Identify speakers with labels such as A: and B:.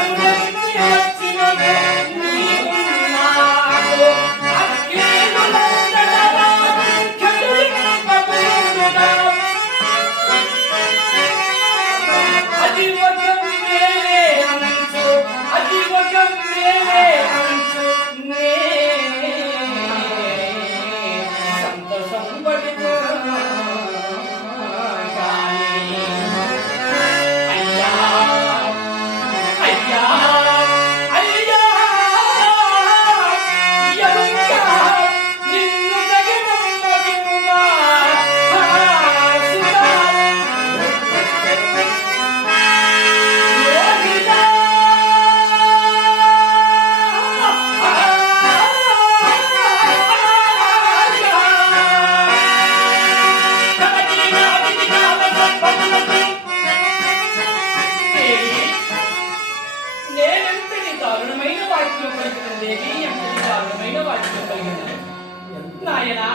A: Hallelujah. வாக்கியம் படிக்கிறேன் தேவி என் திருவாரூமையில வாக்கியம் படிக்கிறேன் நாயனா